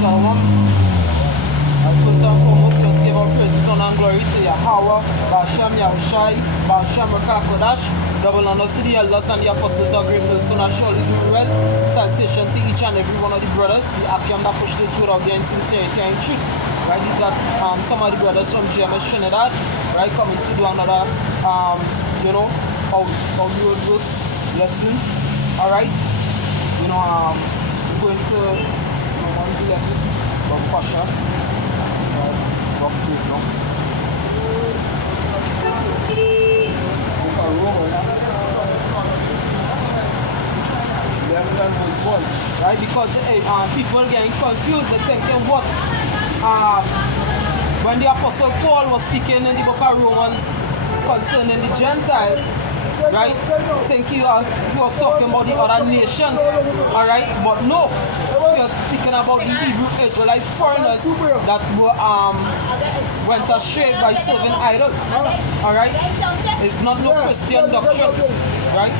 Shalom. First and foremost, we want to give our praises, honor, and glory to Yahweh, Ba'ashem Yahushai, Ba'ashem Rakakodash, double honors to the elders and the apostles of great will, so now surely do well. Salutation to each and every one of the brothers, the Akiam that push this without their sincerity and truth. Right, these are some of the brothers from GMS Trinidad, right, coming to do another, how the road works lessons. Alright, we're going to Romans 11 from Pasha. Book of Romans 11 and verse 1, right? Because people getting confused, they're thinking what when the Apostle Paul was speaking in the book of Romans concerning the Gentiles, right? Think he was talking about the other nations, alright? But no, he was speaking about the Hebrew Israelite foreigners that were went astray by serving idols, alright? It's not no Christian doctrine, right?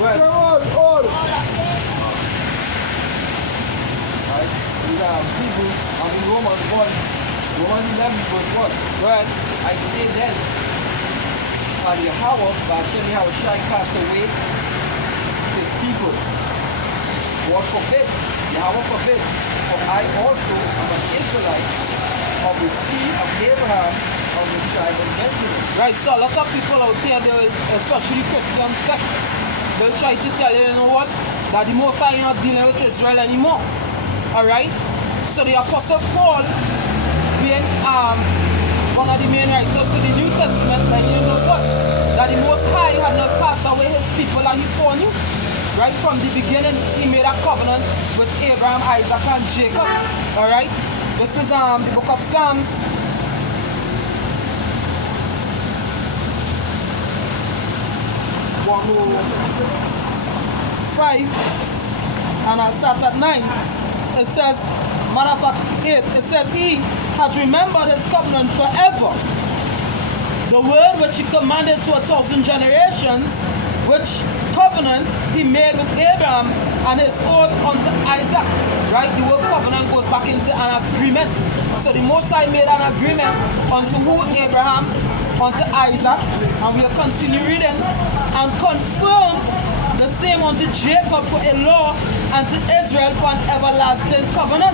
Well, Hebrews and in Romans 11 verse 1. Well, I say then, and Yahweh, Ba'ashem Yahushai, cast away his people. God forbid, Yahweh forbid, for I also am an Israelite of the seed of Abraham of the tribe of Benjamin. Right, so a lot of people out there, especially Christian sect, they'll try to tell you, you know what, that the Most High not dealing with Israel anymore. Alright? So the Apostle Paul, being one of the main writers of the New Testament, like you know what? That the Most High had not cast away his people and he foreknew. Right from the beginning, he made a covenant with Abraham, Isaac, and Jacob. Alright? This is the book of Psalms. 105, and I'll start at 9. It says, matter of fact, 8, it says, he had remembered his covenant forever, the word which he commanded to 1,000 generations, which covenant he made with Abraham and his oath unto Isaac. Right? The word covenant goes back into an agreement. So the Most High made an agreement unto who? Abraham, unto Isaac, and we'll continue reading, and confirm the same unto Jacob for a law, and to Israel for an everlasting covenant.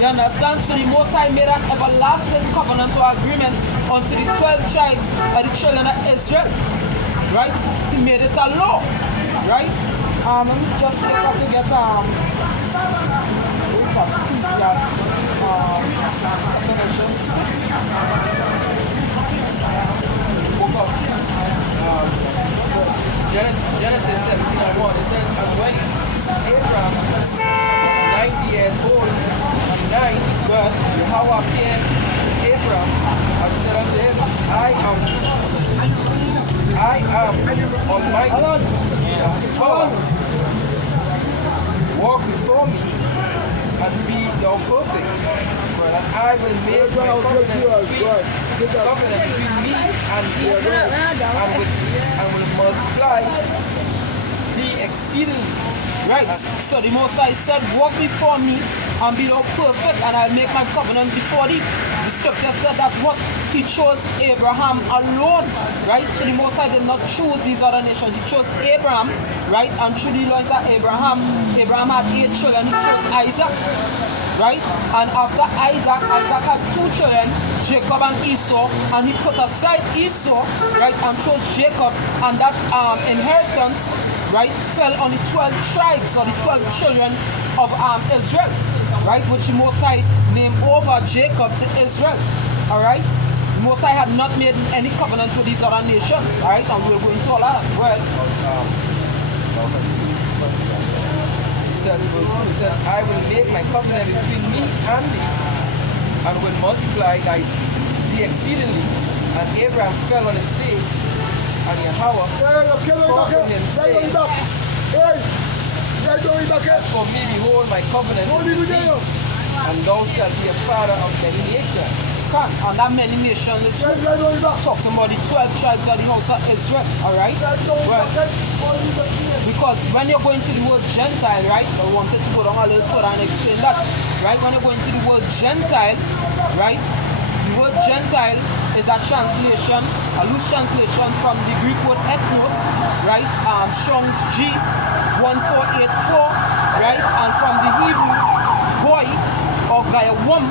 You understand? So the Most High made an everlasting covenant or agreement unto the 12 tribes of the children of Israel. Right? He made it a law. Right? Let me just see if I can get Genesis 17:1, it says, and when Abraham was 90 years old and 9, God, Yahweh appeared to Abraham and said unto him, I am Almighty, Yahweh, walk before me and be thou perfect, and I will make my covenant between me and thee, and will multiply thee exceedingly. Right, so the Most High said, walk before me and be thou perfect, and I'll make my covenant before thee. The scripture said that what? He chose Abraham alone, right? So the Most High did not choose these other nations. He chose Abraham, right? And through the loins of Abraham, Abraham had 8 children. He chose Isaac, right? And after Isaac had 2 children, Jacob and Esau, and he put aside Esau, right, and chose Jacob, and that inheritance, right, fell on the 12 tribes or the 12 children of Israel, right, which the Most High named over Jacob to Israel. Alright? The Most High had not made any covenant with these other nations, alright, and we'll go into all that as well. He said, I will make my covenant between me and thee, and will multiply thy seed exceedingly. And Abraham fell on his face, and Yahweh called to him, saying, as for me, behold, my covenant is with thee, and thou shalt be a father of many nations. And that many nations is talking about the 12 tribes of the house of Israel, alright? Well, because when you're going to the word Gentile, right, I wanted to go down a little further and explain that. right? When you go into the word Gentile, right? The word Gentile is a translation, a loose translation from the Greek word ethnos, right? Strong's G 1484, right? And from the Hebrew goy or gayawam,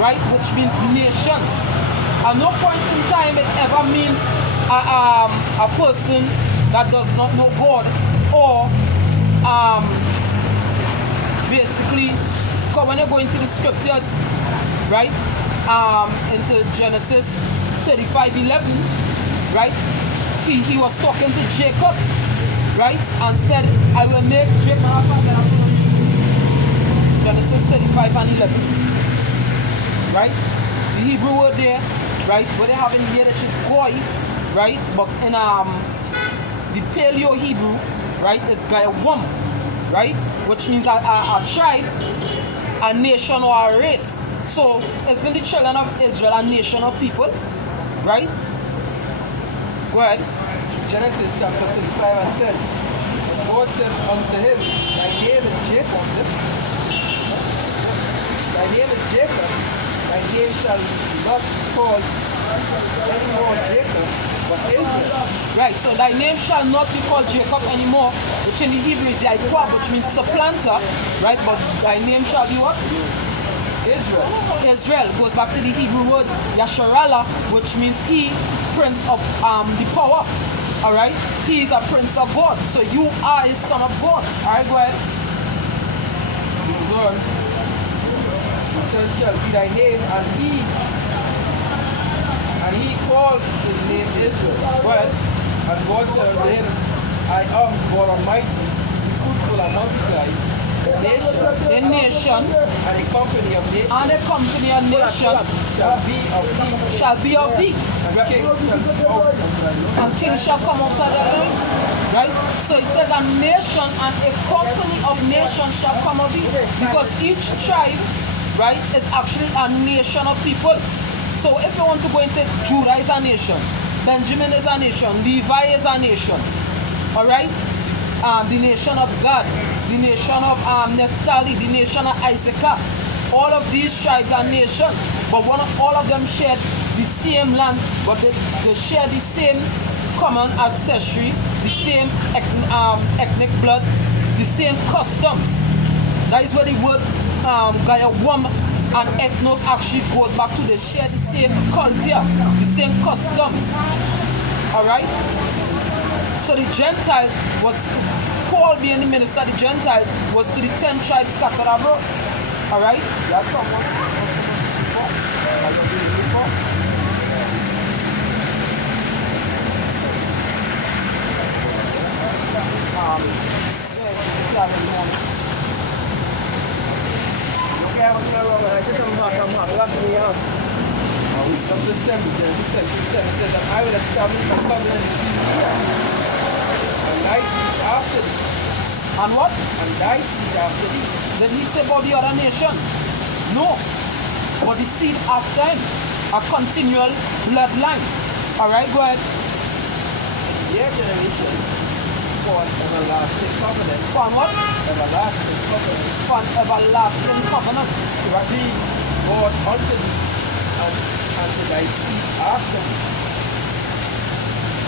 right? Which means nations. At no point in time it ever means a person that does not know God, or basically, when you go into the scriptures, right, into Genesis 35:11, right, he was talking to Jacob, right, and said, I will make Jacob. Genesis 35:11, right, the Hebrew word there, right, where they have in here that is goy, right, but in the Paleo Hebrew, right, is gayawam, right, which means a tribe, a nation, or a race. So isn't the children of Israel a nation of people, right? Go ahead. Genesis chapter 35 and 10. And God said unto him, thy name is Jacob. Thy name is Jacob. Thy name shall not called anymore Jacob, but Israel. Right, so thy name shall not be called Jacob anymore, which in the Hebrew is Yaquab, which means supplanter, right? But thy name shall be what? Israel. Israel goes back to the Hebrew word Yasharallah, which means he, prince of the power. Alright? He is a prince of God. So you are a son of God. Alright, go ahead. Goes on. He says, shall be thy name, and he called his name Israel. Go ahead. And God said unto him, I am God Almighty, be fruitful and multiply, a nation, and a company of nations, shall be of thee, and kings shall come out of the loins. Right? So it says a nation and a company of nations shall come of thee. Because each tribe, right, is actually a nation of people. So if you want to go into Judah is a nation, Benjamin is a nation, Levi is a nation. Alright? The nation of God, the nation of Naphtali, the nation of Issachar. All of these tribes are nations, but all of them shared the same land, but they share the same common ancestry, the same ethnic blood, the same customs. That is where the word Gayawam and ethnos actually goes back to. They share the same culture, the same customs. Alright? So the Gentiles was, Paul being the minister of the Gentiles, was to the 10 tribes scattered abroad. Alright? That's almost Chapter 7, Genesis 7 says that I will establish my covenant between thee and thy seed after thee. And what? And thy seed after thee. Did he say about the other nations? No. But the seed after him, a continual bloodline. Alright, go ahead. Their generation for an everlasting covenant. For what? Everlasting covenant. For an everlasting covenant. To be God unto thee and to thy seed after thee.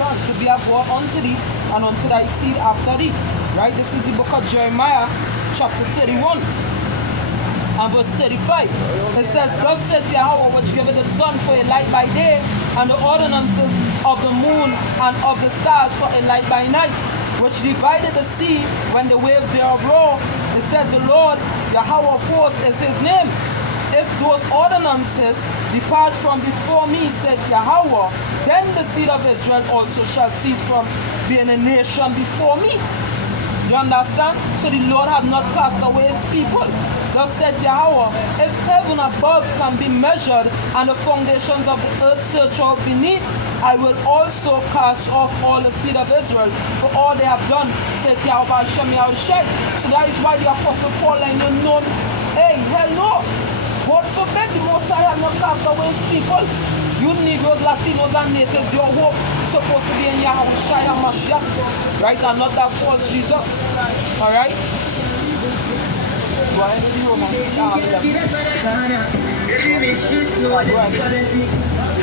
To be a God unto thee and unto thy seed after thee. Right? This is the book of Jeremiah, chapter 31 and verse 35. It says, thus said Yahweh, which giveth the sun for a light by day, and the ordinances of the moon and of the stars for a light by night, which divided the sea when the waves thereof roar. It says, the Lord, Yahweh of hosts, is his name. If those ordinances depart from before me, said Yahweh, then the seed of Israel also shall cease from being a nation before me. You understand? So the Lord had not cast away his people. Thus said Yahweh, if heaven above can be measured and the foundations of the earth searched out beneath, I will also cast off all the seed of Israel for all they have done, said Yahweh Hashem Yahushai. So that is why the Apostle Paul let you know, hey, hell no. God forbid the Most High has not cast away his people. You Negroes, Latinos, and natives, your hope is supposed to be in Yahushai HaMashiach, right? And not that false Jesus. Alright? Go Go ahead with the Romans.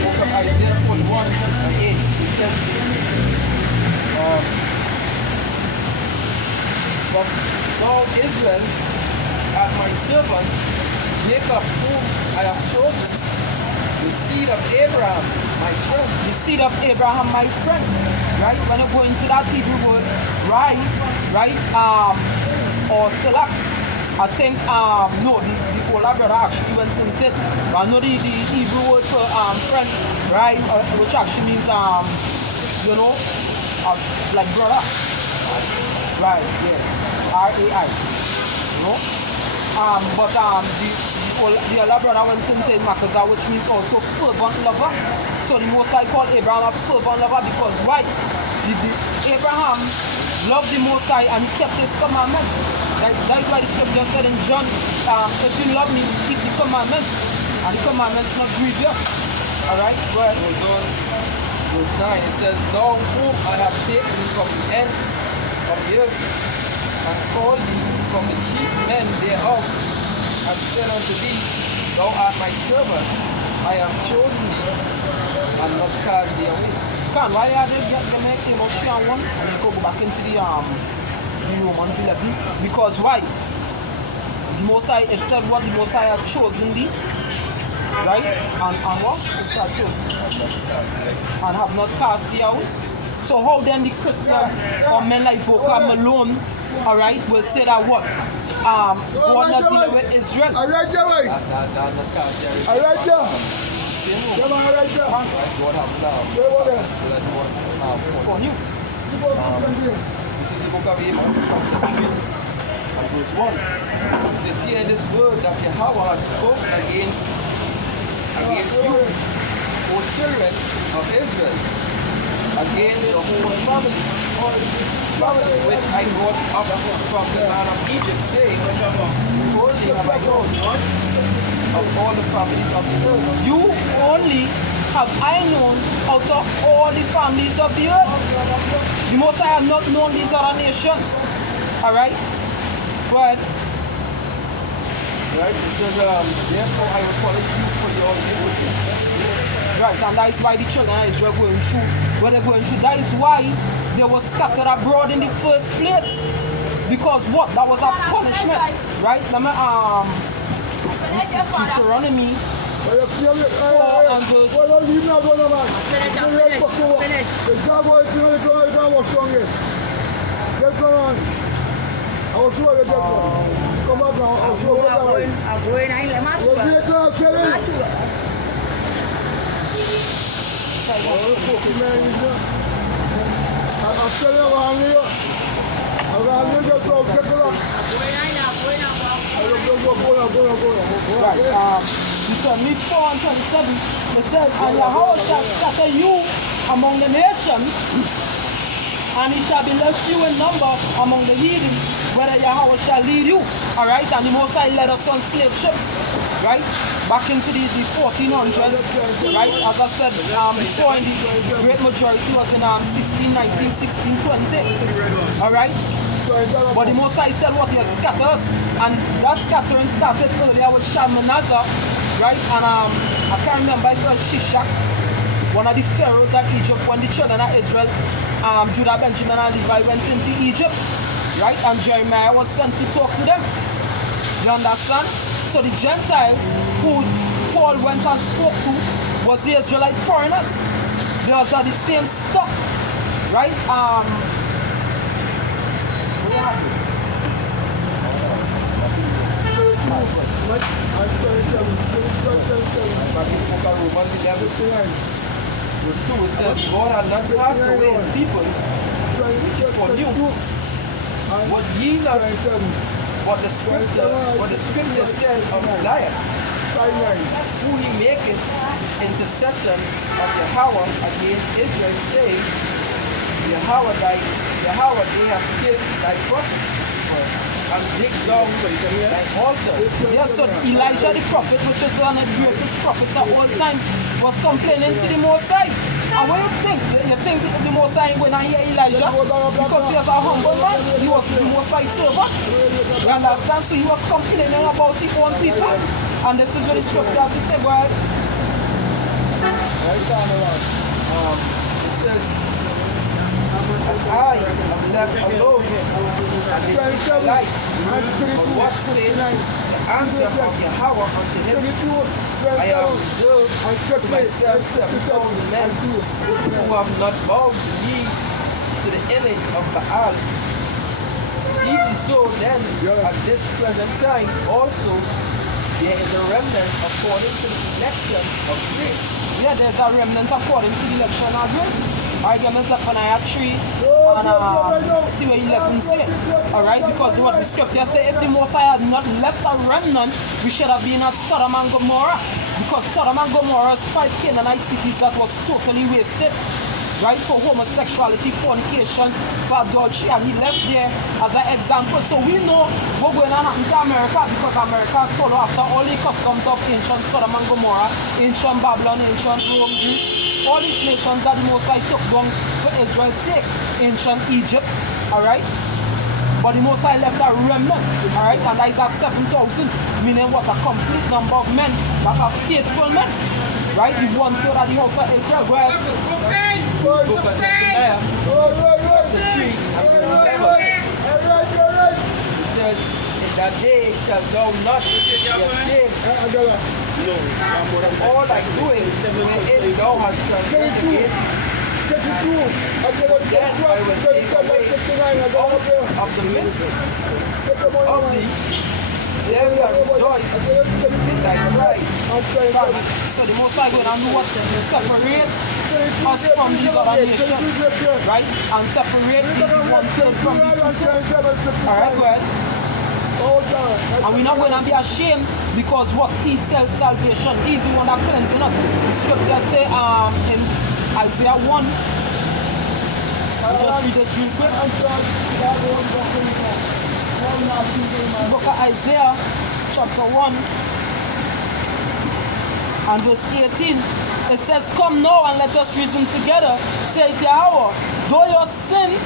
Book of Isaiah 41 and 8. It says, but thou Israel art my servant, Jacob whom I have chosen, the seed of Abraham, my friend. The seed of Abraham, my friend. Right? When you go into that Hebrew word, right, or selak, I think, no, the older brother actually went into it. But I know the Hebrew word for friend, right, which actually means, like brother. Right, yeah. R-A-I. You know? But the other brother went into it, Makaza, which means also fervent lover. So the Most High called Abraham a fervent lover because why? Abraham loved the Most High and he kept his commandments. That's why the scripture said in John, if you love me, keep the commandments. And the commandments not grieve you. Alright, go ahead. Goes on, verse 9, it says, thou whom I have taken from the end of the earth, and called thee from the chief men thereof, and said unto thee, thou art my servant, I have chosen thee, and not cast thee away. Can why are they getting Emotion one and you go back into the Romans 11? Because why? The Most High, it said what the Most High had chosen thee, right? And what? It had chosen. And have not cast thee out. So how then the Christians or men like Voka Malone, alright, will say that what? God not dealing with Israel. That's not cast thee away. For you. This is the book of Amos, chapter 3, and verse 1. It says here this word that Yahweh had spoken against you, O children of Israel, against the whole family, which I brought up from the land of Egypt, saying, only have I known of all the families of the earth. You only have I known out of all the families of the earth. The Most High have not known these other nations. Alright? Go ahead. Right? It says, therefore I will punish you for your iniquities. Right, and that is why the children of Israel going through what they're going through. That is why they were scattered abroad in the first place. Because what? That was a punishment. Right? Let me Deuteronomy 4 and verse. Deuteronomy 4 and 27, it says, and Yahweh shall scatter you among the nations, and he shall be left few in number among the heathen, whether Yahweh shall lead you. Alright, and the Most High led us on slave ships, right? Back into the 1400s, right? As I said before, in the great majority was in 1619, 1620. Alright? But the Most High said what he has scattered us, and that scattering started earlier with Shalmaneser, right? And I can't remember if it was Shishak, one of the pharaohs of Egypt, when the children of Israel, Judah, Benjamin, and Levi went into Egypt, right? And Jeremiah was sent to talk to them. You understand? So the Gentiles who Paul went and spoke to was the Israelite foreigners. They are the same stuff, right? Romans 11, verse 2, it says, God had not cast away his people, which he foreknew. What ye not, what the scripture said of Elias, who he maketh intercession of Yahweh against Israel, saying, Yahweh, they have killed thy prophets, and dig down thy altar. Yes, so Elijah the prophet, which is one of the greatest prophets of all times, was complaining to the Most High. And what you think? You think the Most High ain't going to hear Elijah? Because he was a humble man. He was the Most High servant. You understand? So he was complaining about his own people. And this is what the scripture has to say, boy. Right down around. It says, and I am left alone, and they seek my life. But what said the answer of Yahweh unto him? I have reserved to myself 7,000 men who have not bowed the knee to the image of Baal. Even so, then, at this present time also, there is a remnant according to the election of grace. Yeah, there's a remnant according to the election of grace. Alright, you must left on ayah 3 and see what 11 say. Alright, because what the scripture say, if the Most High had not left a remnant, we should have been at Sodom and Gomorrah. Because Sodom and Gomorrah's 5 Canaanite cities that was totally wasted. Right, for homosexuality, fornication, for adultery, and he left there as an example. So we know what's going on in America because America follow after all the customs of ancient Sodom and Gomorrah, ancient Babylon, ancient Rome, Greece, all these nations that the Most High took down for Israel's sake, ancient Egypt, alright? But the Most High left a remnant, alright, and that is a 7,000, meaning what a complete number of men that are faithful men, right? The 1/3 of the house of Israel, right? Book of Zephaniah, chapter 3 and verse 11. It says, in that day shalt thou not be ashamed of all thy doing, wherein thou hast transgressed against me. And then I will take away out of the midst of thee, there shall rejoice in thy pride. So the Most High going to do what? Separate us from these other nations, right? And separate the 1/3 from the 2/3. Alright, go ahead. And we're not going to be ashamed because what He sells salvation. He's the one that cleansing us. The scripture say in Isaiah 1. I'll just read this real quick. The book of Isaiah, chapter 1, and verse 18. It says, come now and let us reason together, saith Yahweh. Though your sins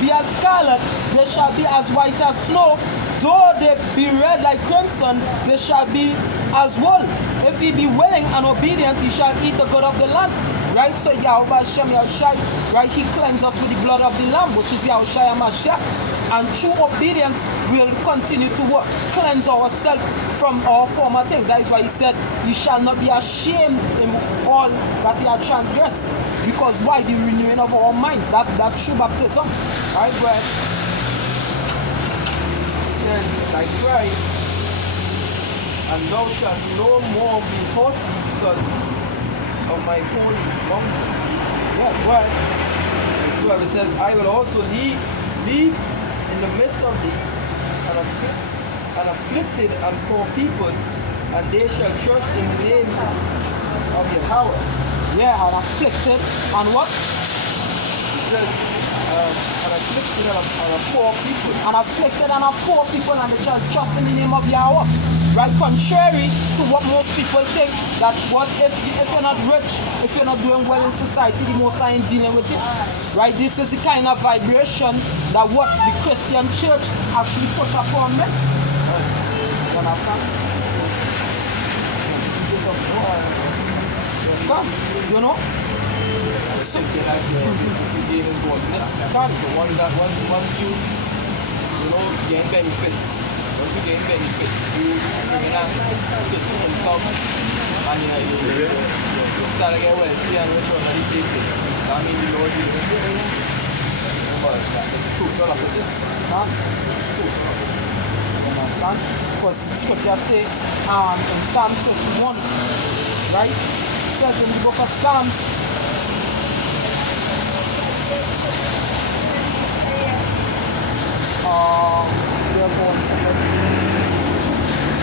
be as scarlet, they shall be as white as snow. Though they be red like crimson, they shall be as wool. If ye be willing and obedient, ye shall eat the good of the land. Right? So Yahweh Hashem Yahushai, right? He cleansed us with the blood of the Lamb, which is Yahushai HaMashiach. And through obedience, we'll continue to work, cleanse ourselves from our former things. That is why he said, ye shall not be ashamed in all that ye have transgressed. Because why? The renewing of our minds, that true baptism. Alright, go ahead. It says, thy pride, and thou shalt no more be haughty because of my holy mountain. Yeah, go ahead. Verse 12, it says, I will also leave in the midst of thee an afflicted and poor people, and they shall trust in the name of Yahweh. Yeah, and afflicted and what? It says, an afflicted and a poor people. And afflicted and a poor people, and they shall trust in the name of Yahweh. Right? Contrary to what most people think, that what if you're not rich, if you're not doing well in society, the Most High ain't dealing with it. Right? This is the kind of vibration that what the Christian church actually push upon men. You understand? Come, you know? So they like basically gaining godness. So once you gain benefits, once you gain benefits, you bring in a certain income, and you start to get wealthy and rich on the places. That means the Lord will give you. But that's the total opposite. You understand? Because the scripture say in Psalms 51, right? It says in the book of Psalms,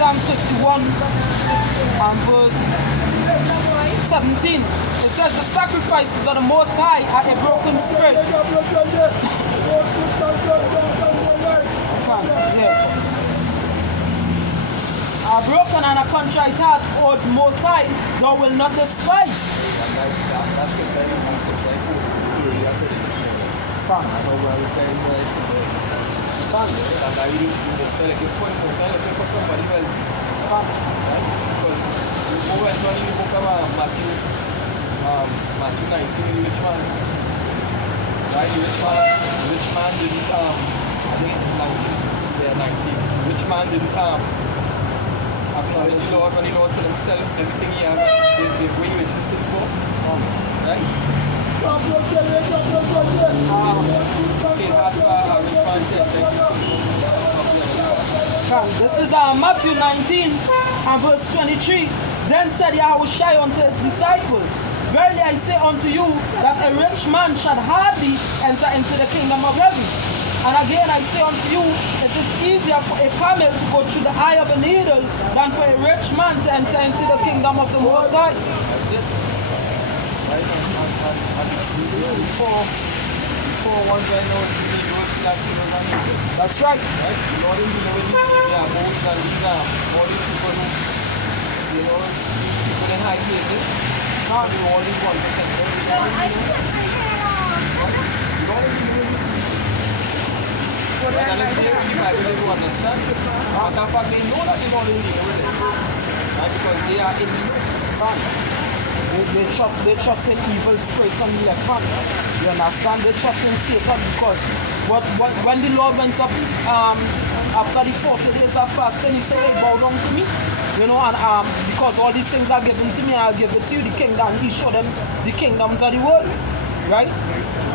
Psalms 51 and verse 17. It says the sacrifices of the Most High are a broken spirit. A broken and a contrite heart, O Most High, thou will not despise. That scripture is one scripture I quoted earlier today this morning. Fine. I know where very well scripture. Fine. And I really looking for somebody wealthy. Fine. Right? Because we went on in the book of Matthew 19, the rich man. Right? The rich man didn't I think it's 19. Yeah, 19. The rich man didn't acknowledge the Lord when the Lord told himself everything he had, they bring riches to the poor. Right? Same as a rich man This is Matthew 19 and verse 23. Then said Yahushua unto his disciples, Verily I say unto you, that a rich man shall hardly enter into the kingdom of heaven. And again I say unto you, it is easier for a camel to go through the eye of a needle than for a rich man to enter into the kingdom of the Most High. That's it. Right? And before one guy knows he goes to that children and Egypt. That's right. Right? The Lord didn't know with Moses and these all these people who, people in high places. Now they were only 1%. But then if they Bible they don't understand. Matter of fact, they know that they don't really know with it. Right? Because they are in the know. They trust in evil spirits on the left hand. You understand? They trust in Satan because when the Lord went up after the 40 days of fasting, he said, hey, bow down to me. And because all these things are given to me, I'll give it to you, the kingdom. He showed them the kingdoms of the world. Right?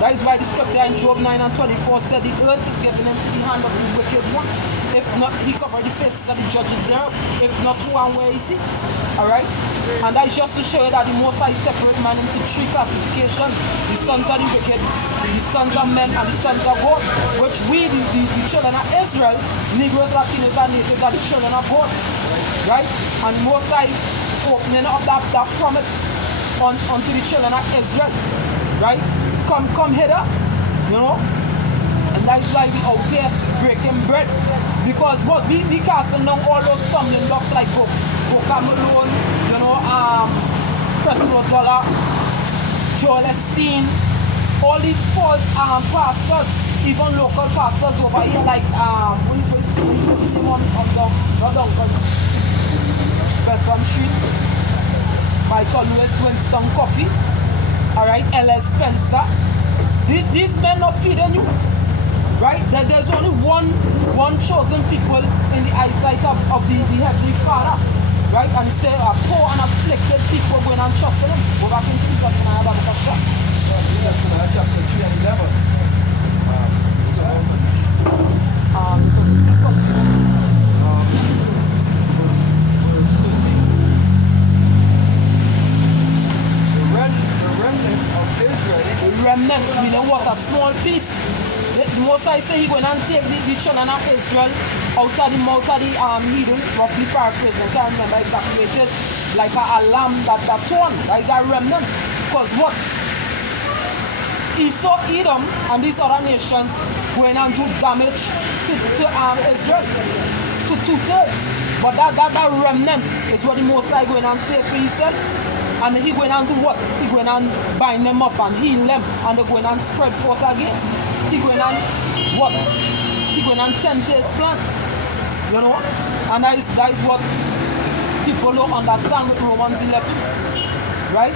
That is why the scripture in Job 9 and 24 said the earth is given into the hand of the wicked one. If not, he covered the faces of the judges there. If not, who and where is he? Alright? And that is just to show you that the Most High separate man into three classifications. The sons of the wicked, the sons of men, and the sons of God. Which we, the children of Israel, Negroes, Latinos, and natives are the children of God. Right? And Most High opening up that promise unto the children of Israel. Right? Come hither. And that's why we out here breaking bread. Because what we casting down all those stumbling blocks like Boca Malone, Crestwood Dollar, Joel Esteem, all these false pastors, even local pastors over here like what's the name on Western Street, Michael Lewis, Winston Coffee, alright, L.S. Spencer. These men not feeding you. Right? There's only one chosen people in the eyesight of the Heavenly Father. Right? And he said, poor and afflicted people going and trusting him. Go back into the book and I have a shot. Chapter 3 and 11. The remnant of Israel. The remnant, meaning what? A small piece. The Most High say he going and take the children of Israel out of the mouth of the heathen, roughly paraphrasing, can't remember exactly what it is, like a lamb that's torn. That is a remnant. Because what? Esau, Edom, and these other nations going and do damage to Israel, to 2/3. But that remnant is what the Most High going and say for himself. And he going and do what? He going and bind them up and heal them, and they going and spread forth again. He going and what? He going and tend to his plans. And that is what people don't understand with Romans 11. Right?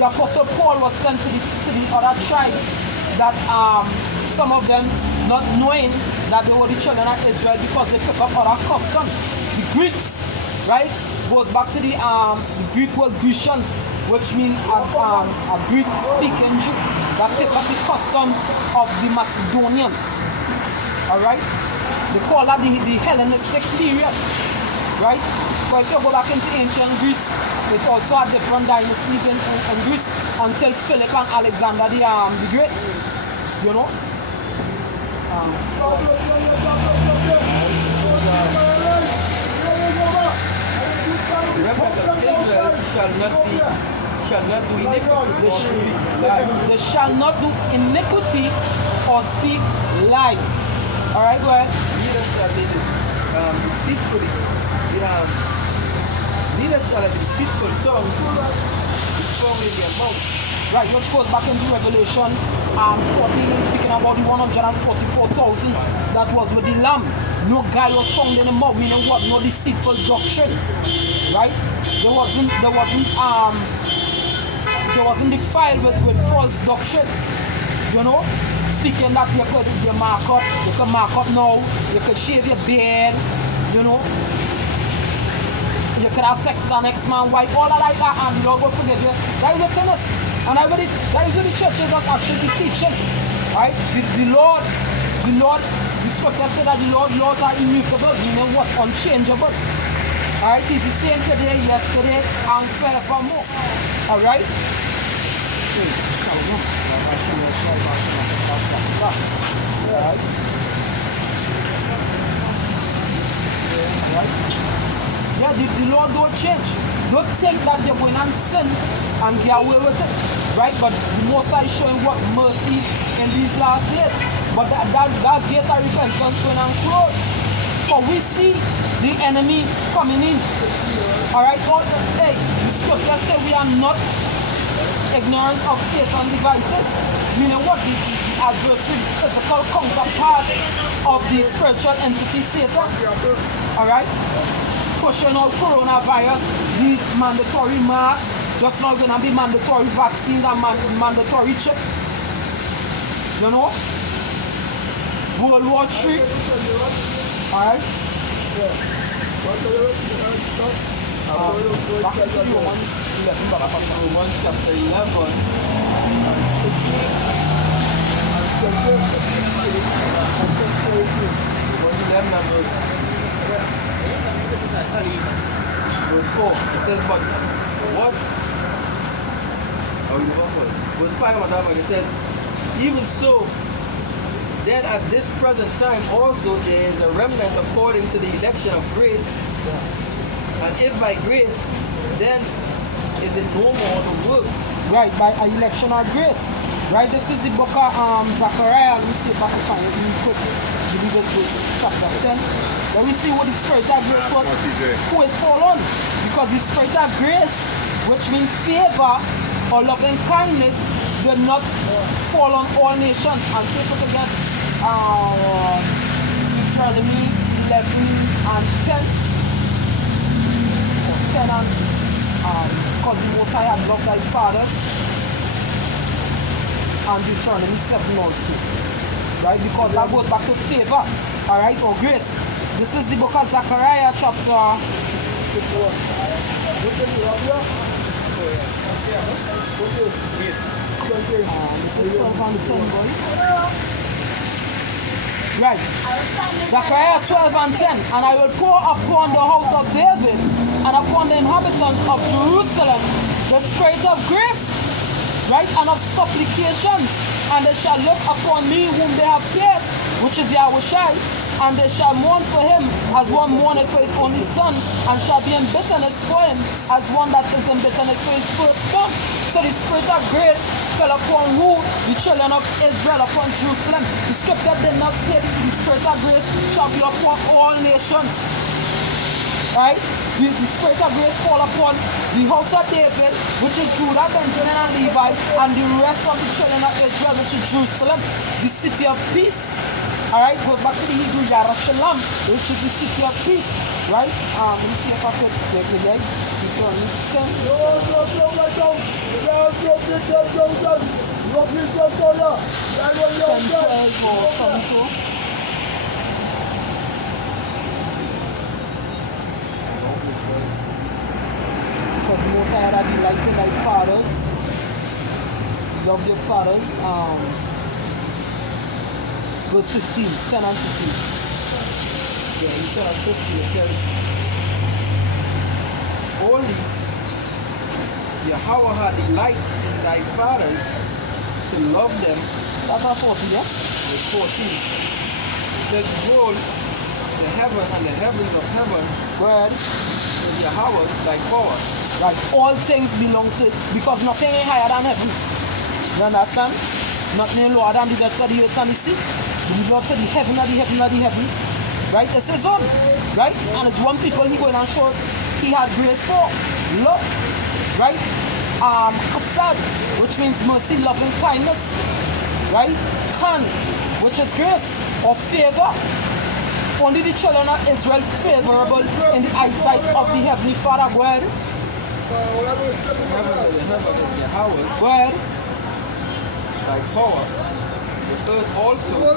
The Apostle Paul was sent to the other tribes that some of them not knowing that they were the children of Israel because they took up other customs. The Greeks, right? Goes back to the Greek word Grecians, which means a Greek-speaking Jew that pick up the customs of the Macedonians. Alright? They call that the Hellenistic period. Right? But if you go back into ancient Greece, it also had different dynasties in Greece until Philip and Alexander the Great. Remember, Israel shall not do iniquity or speak lies. They shall not do iniquity or speak lies. Alright, go ahead. Neither shall they deceitfully. Neither shall a deceitful tongue found in their mouth. Right, which goes back into Revelation 14, speaking about the 144,000 that was with the Lamb. No guy was found in the mouth, meaning what? No deceitful doctrine. Right? There wasn't defiled with false doctrine. You know? Speaking that you can mark up now, you can shave your beard, you know. You could have sex with an ex-man, wife, all that like that, and the Lord will forgive you. That is a finish. And that is what the churches are actually teaching. Right? The scripture says that the Lord's laws are immutable, you know what? Unchangeable. Alright? He's the same today, yesterday, and forevermore. Alright? Yeah, the Lord don't change. Don't think that you're going and sin and get away with it. Right? But the Most High is showing what mercies in these last days. But that gate of repentance going and close. For we see the enemy coming in. Alright? Hey, the scripture says we are not ignorant of Satan's devices. Meaning what? The adversary, physical counterpart of the spiritual entity Satan. Alright? Pushing out coronavirus, these mandatory masks, just now going to be mandatory vaccines and mandatory chip. You know? World War III. Alright? Back to Romans 11, Romans chapter 11. Romans 11 and verse 4. It says, but what? Verse 5 and it says, even so, then at this present time also there is a remnant according to the election of grace. And if by grace, then is it no more the works? Right, by election of grace. Right, this is the book of Zechariah. Let me see if I can find it really quick. I believe it's verse chapter 10. Where we see what the spirit of grace was, who it fall on. Because the spirit of grace, which means favor or loving kindness, did not fall on all nations. And say it again. Deuteronomy 11 and 10. 10 and because the Most High had loved thy fathers. And Deuteronomy 7 also. Right? Because that goes back to favor. Alright, or grace. This is the book of Zechariah chapter. This is 12 and 10, boy. Right. Zechariah 12 and 10. And I will pour upon the house of David and upon the inhabitants of Jerusalem the spirit of grace, right, and of supplications, and they shall look upon me whom they have pierced, which is Yahushai, and they shall mourn for him as one mourneth for his only son, and shall be in bitterness for him as one that is in bitterness for his firstborn. So the spirit of grace fell upon who? The children of Israel, upon Jerusalem. The scripture did not say the spirit of grace shall be upon all nations. Right? The spirit of grace fall upon the house of David, which is Judah, Benjamin, and Levi, and the rest of the children of Israel, which is Jerusalem, the city of peace. Alright, goes back to the Hebrew Yerushalayim, which is the city of peace. Right? Let me see if I could get the guy. Deuteronomy 10. 10, 12, or something so. Because the Most High had delighted thy fathers, love your fathers. Verse 15, 10 and 15. Yeah, in 10 and 15 it says, only Yahweh had delight in thy fathers to love them. Chapter 40, yes? Verse 14. It says, behold, the heaven and the heavens of heavens Word. is Yahweh thy power. Right, all things belong to it, because nothing is higher than heaven. You understand? Nothing lower than the depths of the earth and the sea. The Lord said the heaven of the heaven of the heavens. Right? It's his own. Right? And it's one people he went and showed he had grace for. Love. Right? chesed, which means mercy, love, and kindness, right? Chan, which is grace or favor. Only the children of Israel favorable in the eyesight of the Heavenly Father. Word. The heaven is Yahweh's Word. by power. The earth also, all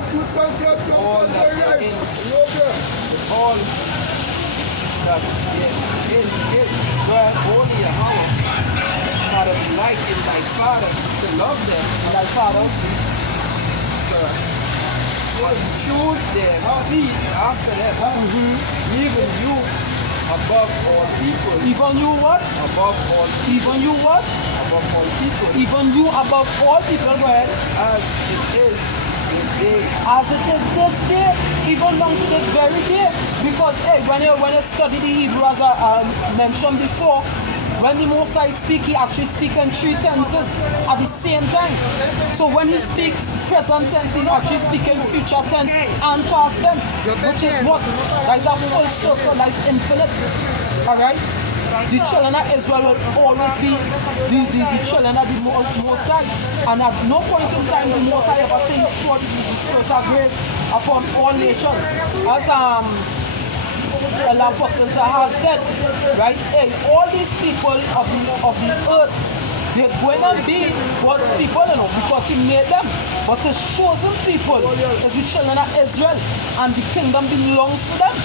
that are in, with all that in it, where only Yahweh had a delight in thy father to love them, And thy fathers. and choose their seed after them, even you above all people, Even you what? above all, Even you what? above all people, Even you above all people. Word. as it is this day. As it is this day, even long to this very day. Because hey, when you study the Hebrew, as I mentioned before, when the Most High speak, he actually speaks in 3 tenses at the same time. So when he speaks present tense, he actually speaks in future tense and past tense, which is what? That is a full circle, that is infinite. Alright? The children of Israel will always be the children of the Most High. And at no point in time the Most High ever say he poured the spirit of grace upon all nations. As the Apostle has said, right? Hey, all these people of the earth, they're going to be God's people, you know, because he made them. But his chosen people is the children of Israel, and the kingdom belongs to them.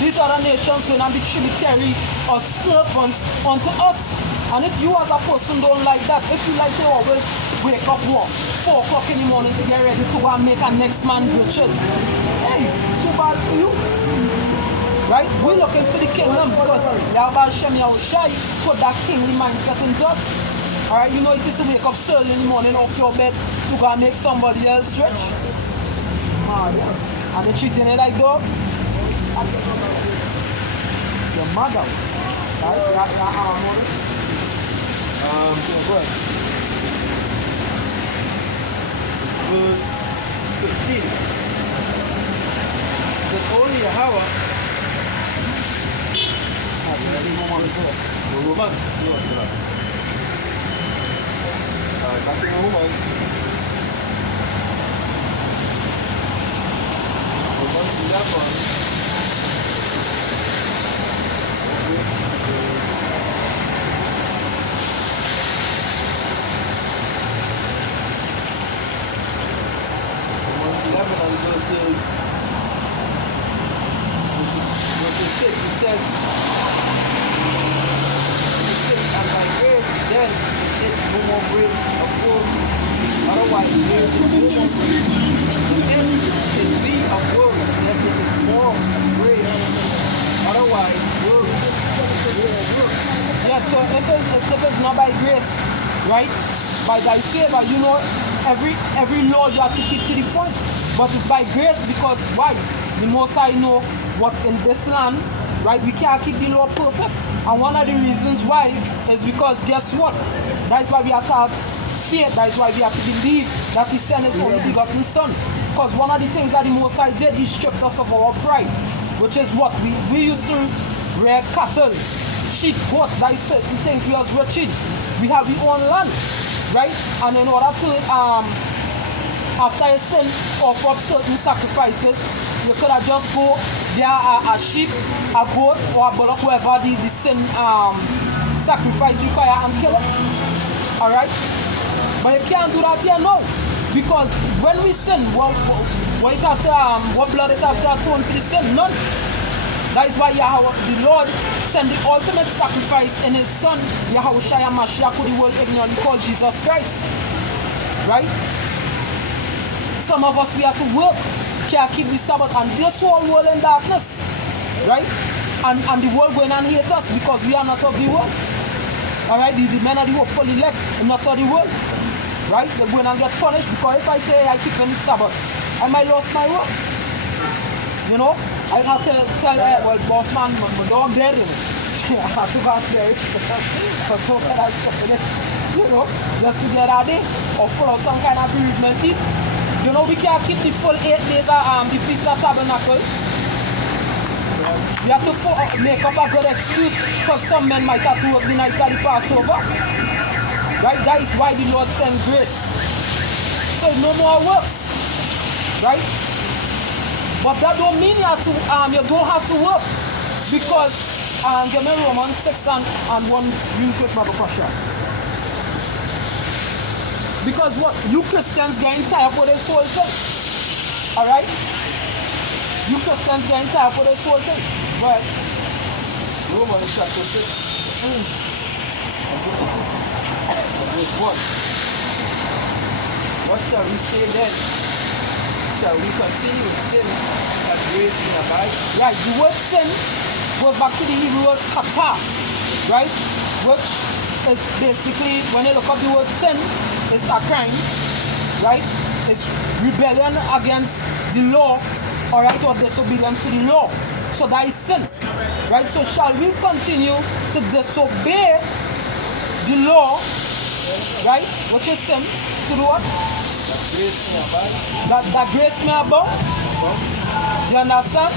These other nations going to be tributaries or servants unto us. And if you as a person don't like that, if you like to always wake up 4 o'clock in the morning to get ready to go and make a next man riches, hey, too bad for you. Right? We're looking for the kingdom because Yahweh Shem Yahushai put that kingly mindset into us. Alright, you know it is to wake up early in the morning off your bed to go and make somebody else rich. Yes. And they're treating it like dog. Your mother. Right? Good. Verse 15. That only Yahweh Romans. Back in Romans. Romans 11. And verses 6, it says, and by grace then is it no more grace of works, otherwise grace is no more grace. If it be of works, then it is more grace, otherwise works. Yes, so if it's not by grace, right? By thy favor, you know, every law you have to keep to the point. But it's by grace because why? The Most High know what in this land, right? We can't keep the law perfect. And one of the reasons why is because guess what? That is why we have to have faith. That is why we have to believe that He sent His only begotten Son. Because one of the things that the Most High did, He stripped us of our pride, which is what we used to rear cattle, sheep, goats. That is certain things we was rich in. We have our own land, right? And in order to after a sin, offer up certain sacrifices, you could have just go there a sheep, a goat, or a bullock, whoever the sin sacrifice require, and kill it. Alright? But you can't do that here now. Because when we sin, what blood it have to atone for the sin? None. That is why the Lord sent the ultimate sacrifice in His Son, Yahushua Mashiach, who the world ignorantly called Jesus Christ. Right? Some of us, we have to work, can't keep the Sabbath, and this whole world in darkness, right? And the world going and hate us because we are not of the world. Alright, the men of the world fully elect, not of the world. Right? They're going and get punished because if I say I keep the Sabbath, I might lose my work. You know? I have to tell well, boss man, my dog dead, you know. I have to go out there. So can I stop this? You know, just to get out there or full of some kind of bereavement leave. You know, we can't keep the full 8 days of the Feast of Tabernacles. We have to make up a good excuse because some men might have to work the night of the Passover. Right? That is why the Lord sent grace. So no more works. Right? But that don't mean you have to you don't have to work. Because give me Romans 6 and 1 real quick, Brother Pasha. Because what? You Christians getting tired for the soul thing. Alright? You Christians getting tired for the soul thing. Right? Romans chapter 6. Verse 1. What shall we say then? Shall we continue in sin that grace may abide? Right, the word sin goes back to the Hebrew word kata, right? Which is basically, when you look up the word sin, it's a crime, right? It's rebellion against the law, alright, or disobedience to the law. So that is sin, right? So shall we continue to disobey the law, right? Which is sin, to do what? Grace may abide. That grace may abound. You understand?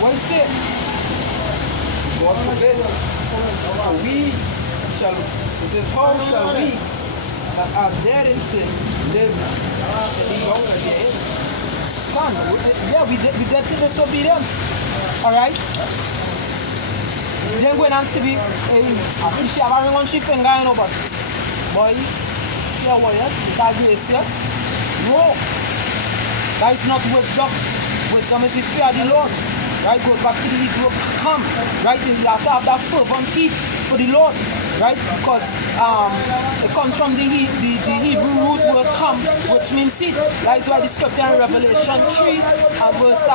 What you say? God forbid. For we shall, it says, how shall we that are dead in sin live any longer therein? Come on, yeah, we did to disobedience. Alright? Then go and see me, I see she have a ring on she finger, you know, but boy, yeah, what, yes? That grace, yes? No. That is not wisdom. Wisdom is the fear of the Lord. Right? Goes back to the Hebrew come. Right? You have to have that fervent teeth for the Lord. Right? Because it comes from the Hebrew root word come, which means seed. That is why the scripture in Revelation 3 and verse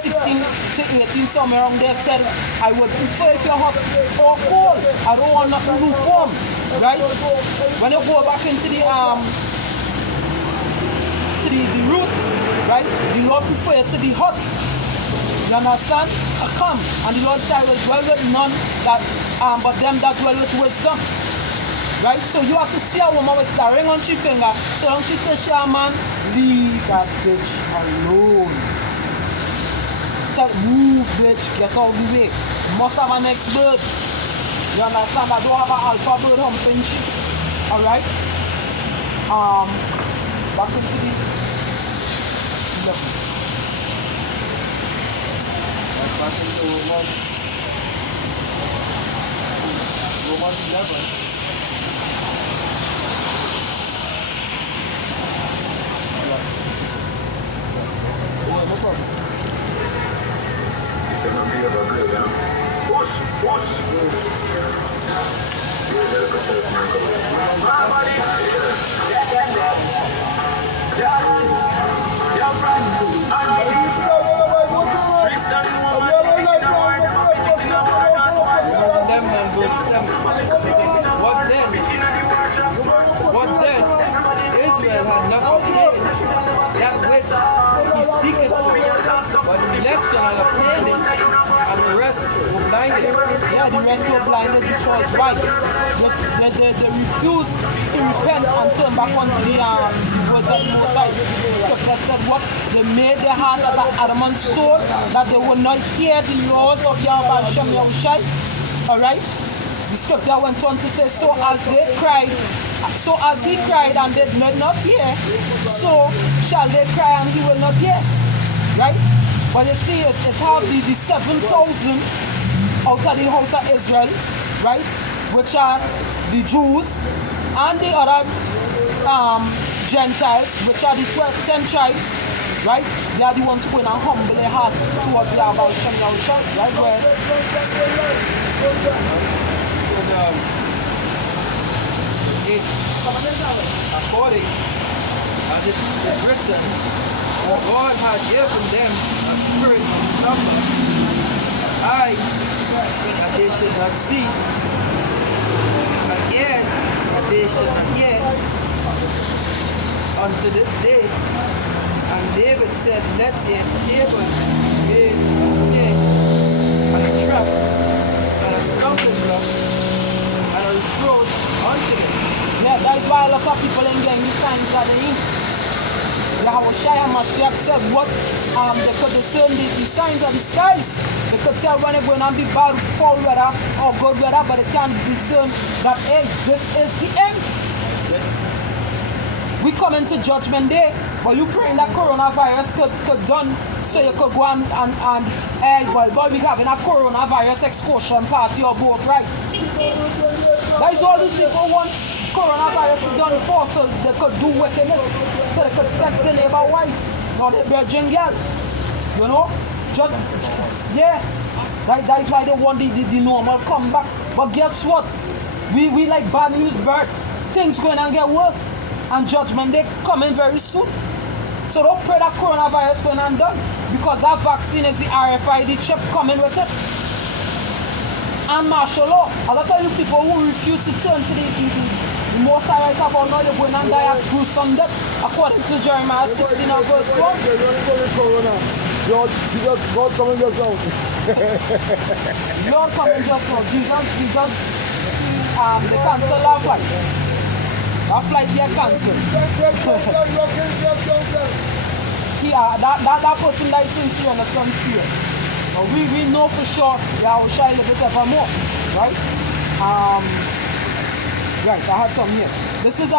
16 to 18 somewhere around there said, I would prefer if you're hot or cold. I don't want nothing lukewarm. Right? When you go back into the root, right? The Lord prefer it to be hot. You understand? Come. And the Lord said, I will dwell with none that but them that dwell with wisdom. Right? So you have to see a woman with a ring on her finger. So long she says, Shaman, leave that bitch alone. Tell, move bitch, get out the way. Must have an next bird. You understand? I don't have an alpha bird humping shit. Alright? Back into the 11. Back into Romans 11. Yeah, no problem. Them and verse 7. What then? Israel had not obtained that which he seeketh for, but the election had obtained it, and the rest were blinded. Yeah, the rest were blinded because why? They refused to repent and turn back onto the words of the Most High. Scripture said what? They made their heart as an adamant stone, that they would not hear the laws of Yahweh Hashem Yahushai. Alright? The scripture went on to say, so as he cried and they did not hear, so shall they cry and he will not hear. Right? But you see, it have the 7,000 out of the house of Israel, right? Which are the Jews and the other Gentiles, which are the 10 tribes, right? They are the ones who are humble their heart towards Yahweh Hashem Yahushua, right? Where according as it is written, God had given them a spirit of slumber, eyes that they should not see, and ears that they should not hear, unto this day. And David said, let their table be a snare, and a trap, and a stumbling block, and a reproach unto them. yeah, that's why a lot of people ain't getting the times that they in. Yahushua HaMashiach said what they could discern the signs of the skies. They could tell when it's going to be bad, foul weather or good weather, but they can't discern that, hey, this is the end. We come into Judgment Day, but you praying that coronavirus could done so you could go well, we having a coronavirus excursion party or boat, right? That is all these people want coronavirus to done for, so they could do wickedness, so they could sex the neighbor wife or the virgin girl. You know? Yeah. That is why they want the normal comeback. But guess what? We like bad news bird. Things going to get worse. And Judgment Day coming very soon. So don't pray that coronavirus when I'm done. Because that vaccine is the RFID chip coming with it. And martial law. A lot of you people who refuse to turn to the most I write about now, you're going to die a gruesome death. According to Jeremiah 16 and verse 1. God coming just now. Lord coming just now. Jesus, they cancel our flight. Our flight get cancelled. Yeah, that person that is sincere in the Son's spirit. But we know for sure that we shall live it evermore. Right? Right, I had some here. This is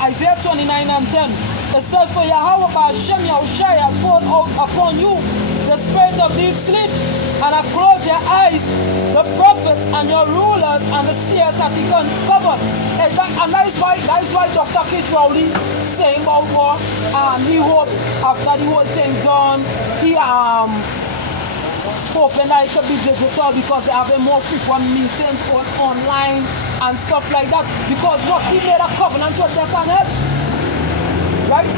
Isaiah 29 and 10. It says, for Yahweh by Hashem Yahushai has poured out upon you the spirit of deep sleep, and have closed your eyes, the prophets and your rulers and the seers that he can cover. And that is why Dr. Keith Rowley saying about war, he hope after the whole thing done, he hoping that it could be digital because they have more frequent meetings online and stuff like that. Because what he made a covenant with their planet, right?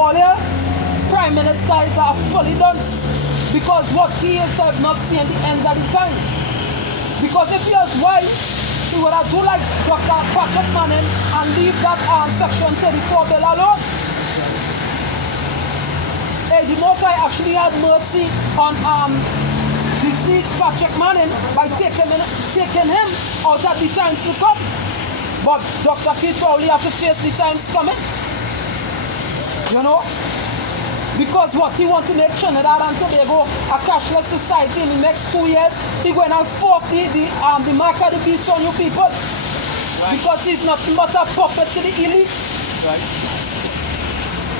All your prime ministers are fully done. Because what he himself not seeing the end of the times. Because if he was wise, he would have do like Dr. Patrick Manning and leave that section 34 bill alone. The Most High actually had mercy on deceased Patrick Manning by taking him out at the times to come. But Dr. Keith probably have to face the times coming. You know? Because what he wants to make Trinidad and Tobago a cashless society in the next 2 years, he's going to force the mark of the beast on you people. Right. Because he's nothing but a puppet to the elite. Right.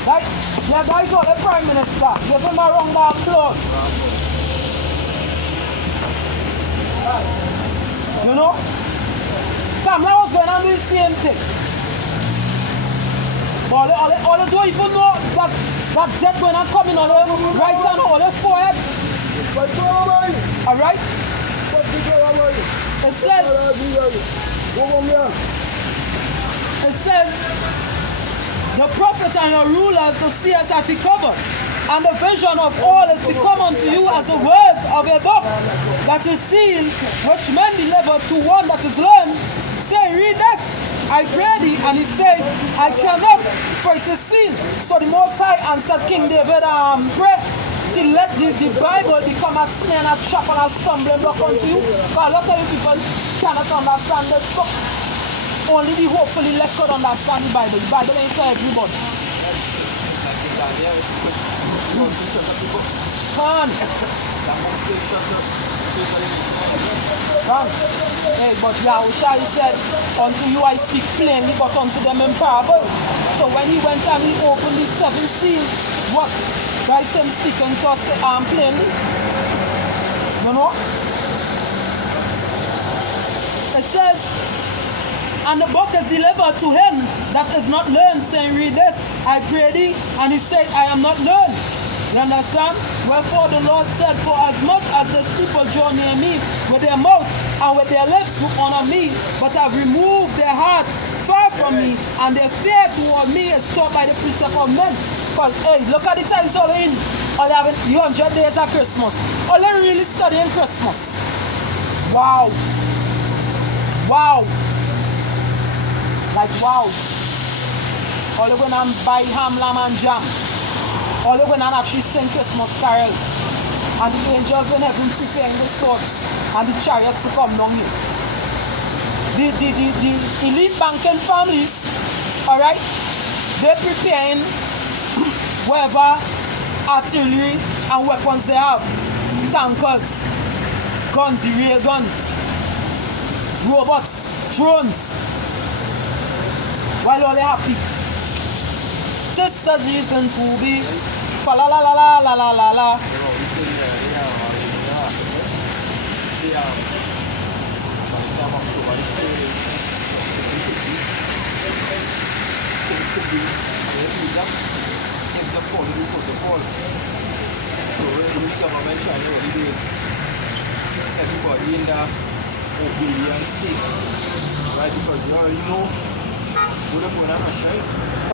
Right? Yeah, guys, all the Prime Minister. Give him a round of applause. Right. You know? Kamala was going to do the same thing. All they don't even know that death when I'm coming on their right hand or their forehead. Alright? It says, the prophets and the rulers, the seers that he covered, and the vision of all is become unto you as the words of a book that is sealed, which men deliver to one that is learned. Say, read this. I pray thee, and he said, I cannot, for it is sealed. So the Most High answered King David, pray. He let the Bible become a snare and a trap and a stumbling block unto you. Because a lot of you people cannot understand this book. Only the hopefully left could understand the Bible. The Bible ain't for everybody. Come. Hey, but Yahushua said, unto you I speak plainly, but unto them in parables. So when he went and he opened the 7 seals, what? Christ him speaking to us plainly. You know? It says, and the book is delivered to him that is not learned, saying, read this, I pray thee. And he said, I am not learned. You understand? Wherefore the Lord said, for as much as this people draw near me with their mouth and with their lips to honor me, but have removed their heart far from me, and their fear toward me is taught by the precept of men. Because, hey, look at the times all in. All having 100 days of Christmas. All they really studying Christmas. Wow. Wow. Like, wow. All they going to buy ham, lamb, and jam. All they went and actually sing Christmas carols. And the angels in heaven preparing the swords and the chariots to come down here. The elite banking families Alright? They're preparing whatever artillery and weapons they have. Tankers, guns, rail guns, robots, drones. While all they happy. This is a reason to be fa la la la la la la la la. If the funding protocol. So when the government trying to release everybody in the obedient state, right? Because you already know who the phone and